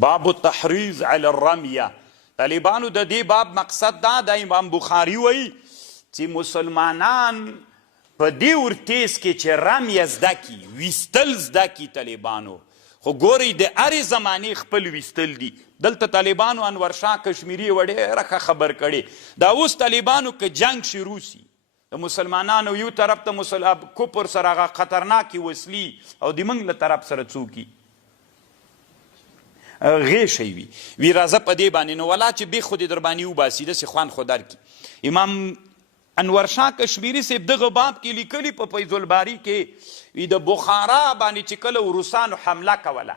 باب التحریض علی الرمیه. طالبانو د دې باب مقصد دا د امام بخاري وایي چې مسلمانان په دې ورتیز کې چې رمیه زده کي، ویستل زده کي طالبانو، خو ګورئ د هرې زمانې خپل ویستل دي. دلته طالبانو انور شاه کشمیري یوه ډېره ښه خبر کړې. دا اوس طالبانو که جنگ شروع سي د مسلمانانو یو طرف ته کفر سره هغه خطرناکې وسلې او د موږ له طرف سره څوک غیشی وي راځه په دې باندې نو ولا چې بې خو دې در باندې وباسي داسې خوند خو درکړي. امام انور شاه کشمیري صاحب دغه باب کې لیکلي په فیض الباري کې د بخارا باندې چې کله روسانو حمله کوله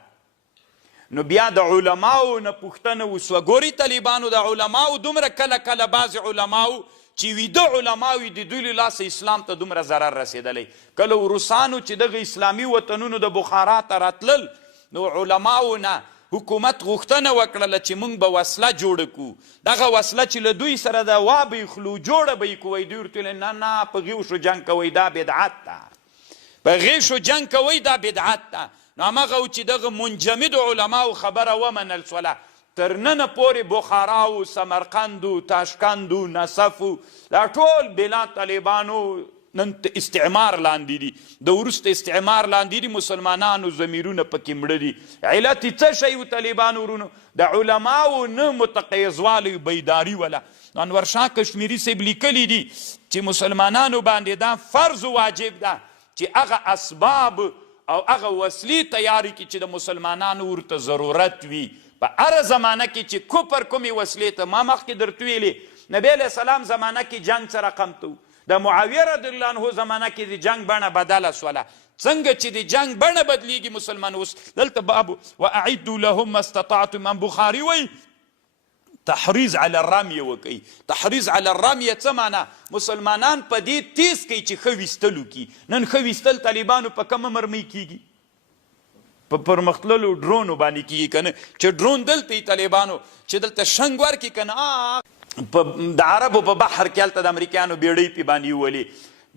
نو بیا د علماو نه پوښتنه وسوه. ګوري طالبانو د علماو دومره کله کله بعضې علماو چې ویده علماوي د دوی له لاسه اسلام ته دومره ضرر رسېدلی. کله روسانو چې دغه اسلامي وطنونو د بخارا ته راتلل نو علماو نه حکومت غوښتنه وکړله چې موږ به وسله جوړه کړو، دغه وسله چې له دوی سره د وا به یې خلو جوړه به یې کوئ. دوی ورته ویل نه په غیشو جنګ کوئ دا بدعت ده، په غیشو جنګ کوئ دا بدعت ده. نو همغه و چې دغه منجمدو علماو خبره ومنل سوله. تر ننه پورې بخارا و سمرقند و تاشکند و نصف و دا ټول بلاد طالبانو نن استعمار لاندې دي، د وروسته استعمار لاندې دي، مسلمانانو ضمیرونه پکې مړه دي. علت یې څه شی و طالبانو ورونو؟ د علماو نه متقیزوالی بیداري وله. انور شاه کشمیري صاحب لیکلی دي چې مسلمانانو باندې دا فرض واجب ده چې هغه اسباب او هغه وسلې تیاری کړي چې د مسلمانانو ورته ضرورت وي. په هره زمانه کې چې کفر کومې وسلې ته ما مخکې درته ویلې نبی علیه السلام زمانه کې جنګ څه رقم ته د معاویه رضی الله عنه زمانه کې د جنگ بڼه بدله سوله. څنګه چې د جنگ بڼه بدلیږي مسلمان اوس دلته باب واعدوا لهم ما استطعتم. امام بخاري وایي تحریض علی الرمیه وکوي. تحریض علی الرمیه څه معنا؟ مسلمانان په دې تیز کوي چې ښه ویستل وکړي. نن ښه ویستل طالبانو په کومه مرمۍ کیږي؟ په پرمختللو ډرونو باندې کیږي که نه، چې ډرون دلته یي طالبانو چې دلته شنګ ورکړي که نه د عربو په بحر کې هلته د امریکایانو بیړۍ پې باندې وولي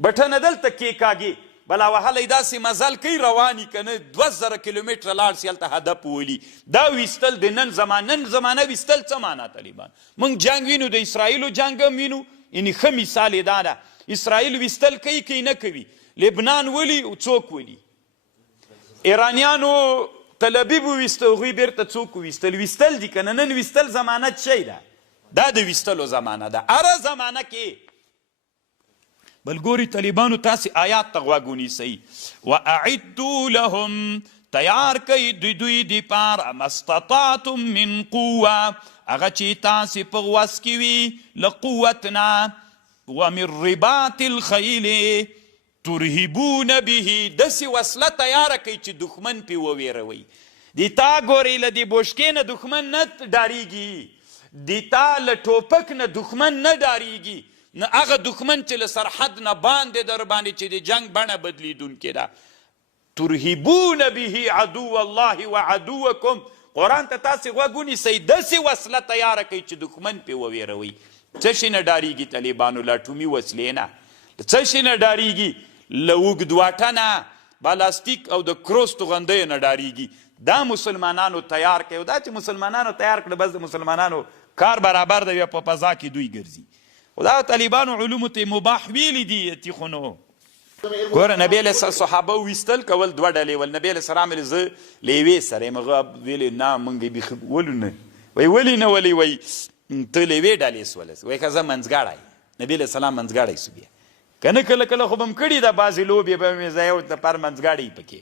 بټنه دلته کېکاږي بلا وهلی داسې مزل کوي رواني که نه 2000 کیلومتره لاړ سي هلته هدف وولي. دا ویستل د نن زمانه ویستل څه معنا طالبان؟ موږ جنګ وینو، د اسرائیلو جنګ هم وینو. یعنې ښه مثال یې دا ده اسرائیل ویستل کوي که نه کوي. لبنان ولي څوک ولي؟ ایرانیانو تل ابیب وویسته، هغوی بیرته څوک وویستل؟ ویستل دي که نه؟ نن ویستل زمانه څه شی ده؟ دا د ویستلو زمانه ده. هره زمانه کې بل ګوري طالبانو تاسې آیات ته غوږ ونیسئ. واعدوا لهم تیار کوي دوی دپاره ما استطعتم من قوه هغه چې تاسې په وس کې وي له قوت نه ومن رباط الخیل ترهبون به داسې وسله تیاره کوي چې دښمن پې وویروئ. د تا ګورئ له دې بوشکې نه دښمن نه ډارېږي، د تا له ټوپک نه دښمن نه ډارېږي، نه هغه دښمن چې له سرحد نه باندې در باندې چې د جنګ بڼه بدلیدونکې ده. ترهبون به عدو الله وعدوکم. قرآن ته تاسې غوږ ونیسئ. داسې وسله تیاره کوي چې دښمن پې وویروئ. څه شي نه ډارېږي طالبانو؟ له اټومي وسلې نه. څه شي نه ډارېږي؟ له اوږد واټنه بالاستیک او د کروس توغندیو نه ډارېږي. دا مسلمانانو تیار کوي. دا چې مسلمانانو تیار کړه بس د مسلمانانو کار برابر دی، په فضا کې دوی ګرځي. خو دا طالبانو علومو ته مباح ویلي دي یتي خو نو. ګوره نبی علیه صحابه ویستل کول دوه ډلې ول. نبی علیه السلام ویل زه له یوې سره یم، هغه ویلې نه موږ بیخي ولو نه. وایي ولې نه ولې؟ وایي ته له یوې ډلې سولس. وایي که زه منځګړی. نبی علیه السلام منځګړی سو بیا که نه کله کله خو به م کړي ده بعضې لوبې به مې زه یو دپاره منځګړی پکې